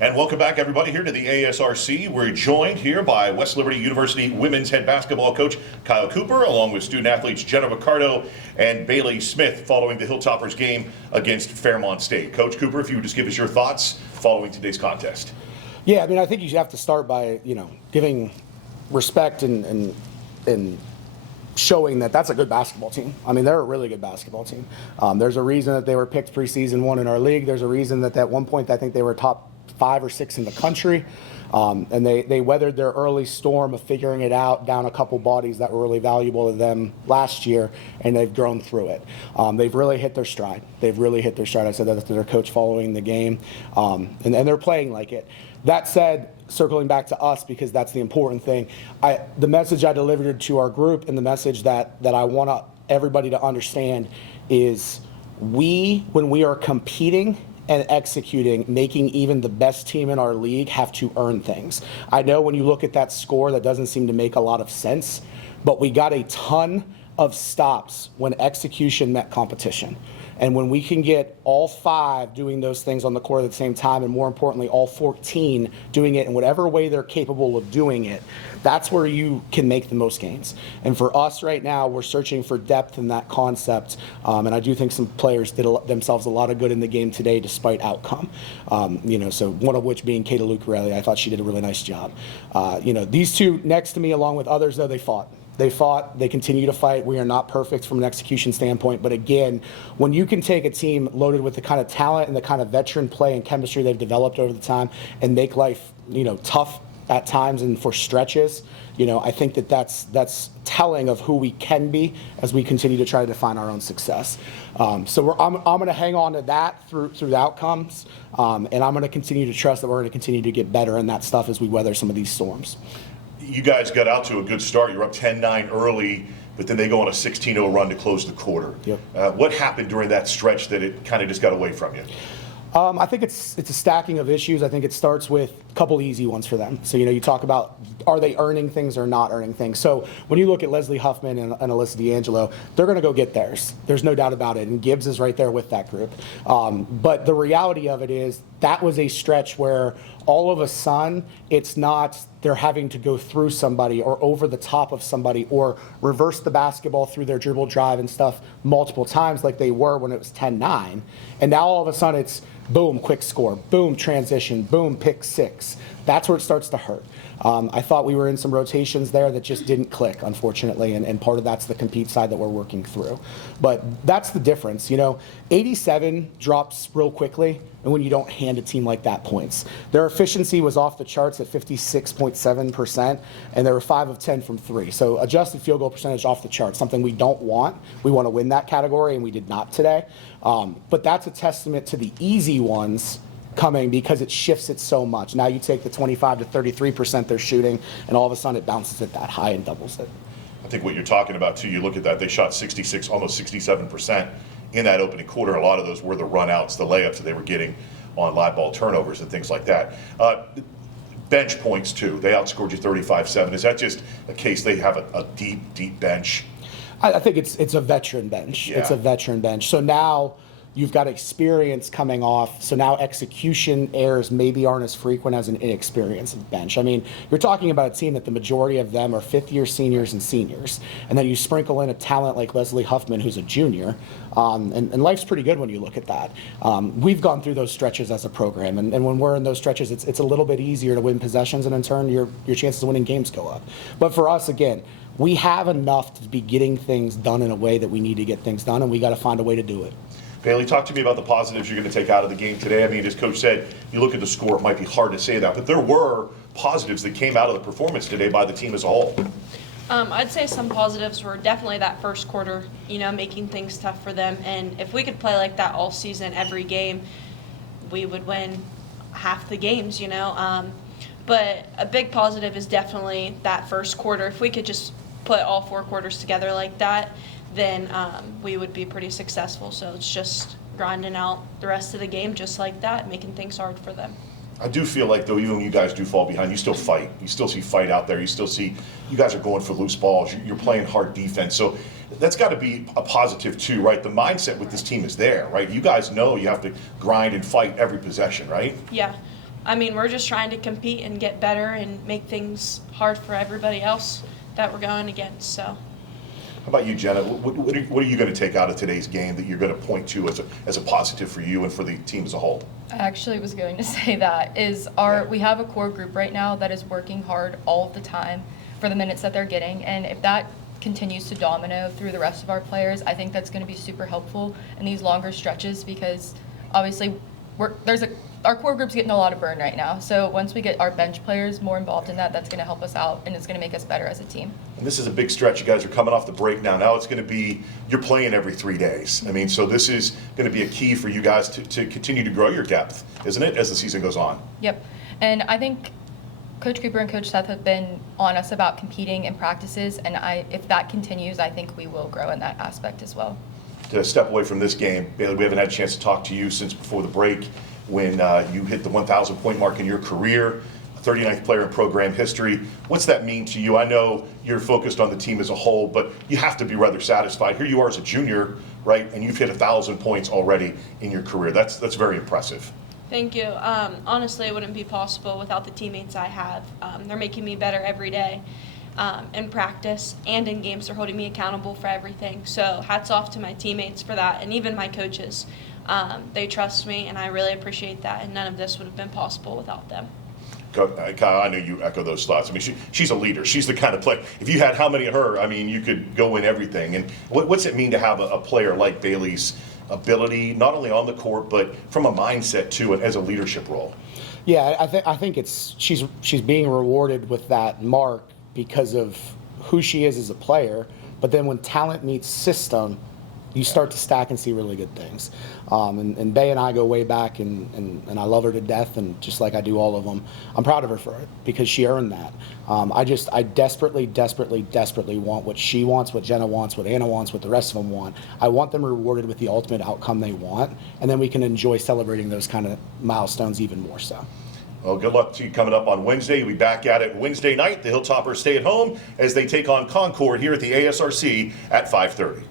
And welcome back, everybody, here to the ASRC. We're joined here by West Liberty University women's head basketball coach Kyle Cooper, along with student athletes Jenna Ricardo and Bailey Smith, following the Hilltoppers game against Fairmont State. Coach Cooper, if you would just give us your thoughts following today's contest. Yeah, I mean, I think you have to start by, giving respect and showing that that's a good basketball team. I mean, they're a really good basketball team. There's a reason that they were picked preseason one in our league. There's a reason that at one point I think they were top 5 or 6 in the country. And they weathered their early storm of figuring it out, down a couple bodies that were really valuable to them last year, and they've grown through it. They've really hit their stride. I said that to their coach following the game, and they're playing like it. That said, circling back to us, because that's the important thing, the message I delivered to our group and the message that I want everybody to understand is when we are competing and executing, making even the best team in our league have to earn things. I know when you look at that score, that doesn't seem to make a lot of sense, but we got a ton of stops when execution met competition. And when we can get all 5 doing those things on the court at the same time, and more importantly, all 14 doing it in whatever way they're capable of doing it, that's where you can make the most gains. And for us right now, we're searching for depth in that concept. And I do think some players did themselves a lot of good in the game today despite outcome. So one of which being Kata Lucarelli. I thought she did a really nice job. These two next to me, along with others, though, they fought. They continue to fight. We are not perfect from an execution standpoint. But again, when you can take a team loaded with the kind of talent and the kind of veteran play and chemistry they've developed over the time and make life, tough at times and for stretches, I think that's telling of who we can be as we continue to try to define our own success. So I'm going to hang on to that through the outcomes, and I'm going to continue to trust that we're going to continue to get better in that stuff as we weather some of these storms. You guys got out to a good start. You're up 10-9 early, but then they go on a 16-0 run to close the quarter. Yep. What happened during that stretch that it kind of just got away from you? I think it's a stacking of issues. I think it starts with a couple easy ones for them. So, you talk about, are they earning things or not earning things? So when you look at Leslie Huffman and Alyssa D'Angelo, they're going to go get theirs. There's no doubt about it. And Gibbs is right there with that group. But the reality of it is that was a stretch where all of a sudden it's not they're having to go through somebody or over the top of somebody or reverse the basketball through their dribble drive and stuff multiple times like they were when it was 10-9. And now all of a sudden it's boom, quick score, boom, transition, boom, pick 6. That's where it starts to hurt. I thought we were in some rotations there that just didn't click, unfortunately, and part of that's the compete side that we're working through. But that's the difference. 87 drops real quickly, and when you don't hand a team like that points. Their efficiency was off the charts at 56.7%, and they were 5 of 10 from 3. So adjusted field goal percentage off the charts, something we don't want. We want to win that category, and we did not today. But that's a testament to the easy ones coming because it shifts it so much. Now you take the 25 to 33% they're shooting, and all of a sudden it bounces it that high and doubles it. I think what you're talking about, too, you look at that, they shot 66, almost 67% in that opening quarter. A lot of those were the run-outs, the layups that they were getting on live ball turnovers and things like that. Bench points, too. They outscored you 35-7. Is that just a case they have a deep, deep bench? I think it's a veteran bench. Yeah. It's a veteran bench. So now you've got experience coming off, so now execution errors maybe aren't as frequent as an inexperienced bench. I mean, you're talking about a team that the majority of them are fifth-year seniors and seniors, and then you sprinkle in a talent like Leslie Huffman, who's a junior, and life's pretty good when you look at that. We've gone through those stretches as a program, and when we're in those stretches, it's a little bit easier to win possessions, and in turn, your chances of winning games go up. But for us, again, we have enough to be getting things done in a way that we need to get things done, and we got to find a way to do it. Bailey, talk to me about the positives you're going to take out of the game today. I mean, as Coach said, you look at the score, it might be hard to say that, but there were positives that came out of the performance today by the team as a whole. I'd say some positives were definitely that first quarter, making things tough for them. And if we could play like that all season, every game, we would win half the games, But a big positive is definitely that first quarter. If we could just put all 4 quarters together like that, then we would be pretty successful. So it's just grinding out the rest of the game just like that, making things hard for them. I do feel like, though, even when you guys do fall behind, you still fight. You still see fight out there. You still see you guys are going for loose balls. You're playing hard defense. So that's got to be a positive, too, right? The mindset with this team is there, right? You guys know you have to grind and fight every possession, right? Yeah. I mean, we're just trying to compete and get better and make things hard for everybody else that we're going against. So. How about you, Jenna? What are you going to take out of today's game that you're going to point to as a positive for you and for the team as a whole? I actually was going to say that we have a core group right now that is working hard all of the time for the minutes that they're getting, and if that continues to domino through the rest of our players, I think that's going to be super helpful in these longer stretches because obviously our core group's getting a lot of burn right now. So once we get our bench players more involved in that, that's going to help us out and it's going to make us better as a team. And this is a big stretch. You guys are coming off the break now. Now it's going to be, you're playing every 3 days. I mean, so this is going to be a key for you guys to continue to grow your depth, isn't it, as the season goes on? Yep. And I think Coach Cooper and Coach Seth have been on us about competing in practices, and if that continues, I think we will grow in that aspect as well. To step away from this game, Bailey, we haven't had a chance to talk to you since before the break when you hit the 1,000 point mark in your career, 39th player in program history. What's that mean to you? I know you're focused on the team as a whole, but you have to be rather satisfied. Here you are as a junior, right, and you've hit 1,000 points already in your career. That's very impressive. Thank you. Honestly, it wouldn't be possible without the teammates I have. They're making me better every day in practice and in games. They're holding me accountable for everything. So hats off to my teammates for that, and even my coaches. They trust me, and I really appreciate that, and none of this would have been possible without them. Kyle, I know you echo those thoughts. I mean, she's a leader. She's the kind of player. If you had how many of her, I mean, you could go win everything. And what's it mean to have a player like Bailey's ability, not only on the court, but from a mindset too, as a leadership role? Yeah, I think it's she's being rewarded with that mark because of who she is as a player. But then when talent meets system, you start to stack and see really good things. And Bay and I go way back, and I love her to death, and just like I do all of them, I'm proud of her for it because she earned that. I desperately want what she wants, what Jenna wants, what Anna wants, what the rest of them want. I want them rewarded with the ultimate outcome they want, and then we can enjoy celebrating those kind of milestones even more so. Well, good luck to you coming up on Wednesday. You'll be back at it Wednesday night. The Hilltoppers stay at home as they take on Concord here at the ASRC at 5:30.